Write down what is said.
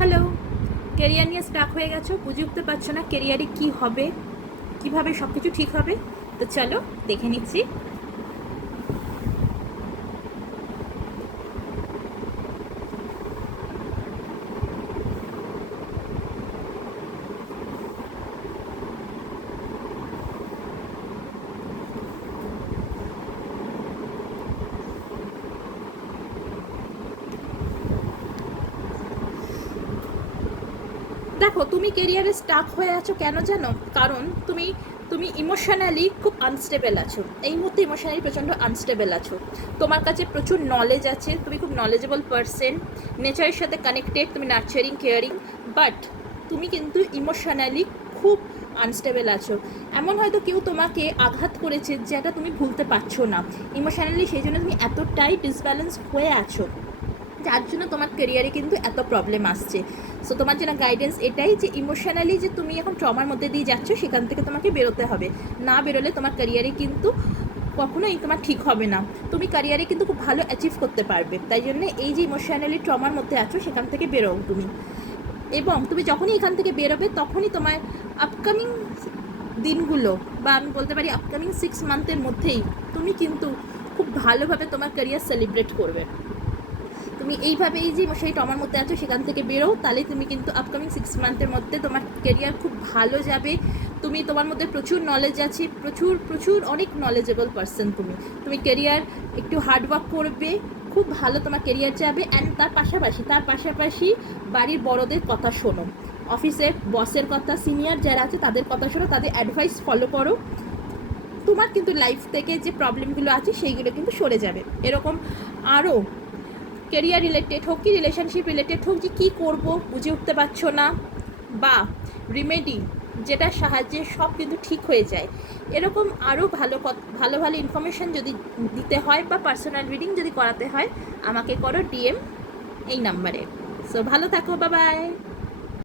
Hello, career নিয়ে Starc হয়ে গেছো, বুঝে উঠতে পারছো না কেরিয়ারে কি হবে, কিভাবে সব কিছু ঠিক হবে। তো চলো দেখে নিচ্ছি। দেখো, তুমি কেরিয়ারে স্টাক হয়ে আছো কেন জানো? কারণ তুমি তুমি ইমোশনালি খুব আনস্টেবল আছো। এই মুহূর্তে ইমোশনালি প্রচণ্ড আনস্টেবল আছো। তোমার কাছে প্রচুর নলেজ আছে, তুমি খুব নলেজেবল পারসন, নেচারের সাথে কানেক্টেড, তুমি নার্চারিং কেয়ারিং, বাট তুমি কিন্তু ইমোশনালি খুব আনস্টেবল আছো। এমন হয়তো কেউ তোমাকে আঘাত করেছে যেটা তুমি ভুলতে পারছো না ইমোশনালি, সেই জন্য তুমি এতটাই ডিসব্যালেন্স হয়ে আছো, যার জন্য তোমার ক্যারিয়ারে কিন্তু এত প্রবলেম আসছে। সো তোমার জন্য গাইডেন্স এটাই যে ইমোশনালি যে তুমি এখন ট্রমার মধ্যে দিয়ে যাচ্ছ, সেখান থেকে তোমাকে বেরোতে হবে। না বেরোলে তোমার ক্যারিয়ারে কিন্তু কখনোই তোমার ঠিক হবে না। তুমি ক্যারিয়ারে কিন্তু খুব ভালো অ্যাচিভ করতে পারবে। তাই জন্য এই যে ইমোশনালি ট্রমার মধ্যে আছো, সেখান থেকে বেরোও তুমি। এবং তুমি যখনই এখান থেকে বেরোবে, তখনই তোমার আপকামিং দিনগুলো, বা আমি বলতে পারি আপকামিং 6 মান্থের মধ্যেই তুমি কিন্তু খুব ভালোভাবে তোমার ক্যারিয়ার সেলিব্রেট করবে। তুমি এইভাবে এই যে সেই টমার মধ্যে আছো, সেখান থেকে বেরো, তাহলে তুমি কিন্তু আপকামিং 6 মান্থের মধ্যে তোমার কেরিয়ার খুব ভালো যাবে। তুমি তোমার মধ্যে প্রচুর নলেজ আছে, প্রচুর প্রচুর অনেক নলেজেবল পারসন তুমি। তুমি কেরিয়ার একটু হার্ডওয়ার্ক করবে, খুব ভালো তোমার কেরিয়ার যাবে। অ্যান্ড তার পাশাপাশি বাড়ির বড়দের কথা শোনো, অফিসের বসের কথা, সিনিয়র যারা আছে তাদের কথা শোনো, তাদের অ্যাডভাইস ফলো করো। তোমার কিন্তু লাইফ থেকে যে প্রবলেমগুলো আছে সেইগুলো কিন্তু সরে যাবে। এরকম আরও কেরিয়ার রিলেটেড হোক কি রিলেশনশিপ রিলেটেড হোক, যে কী করবো বুঝে উঠতে পারছো না, বা রেমেডি যেটার সাহায্যে সব কিন্তু ঠিক হয়ে যায়, এরকম আরও ভালো ভালো ভালো ইনফরমেশান যদি দিতে হয় বা পার্সোনাল রিডিং যদি করাতে হয়, আমাকে করো ডিএম এই নাম্বারে। সো ভালো থাকো, বাই বাই।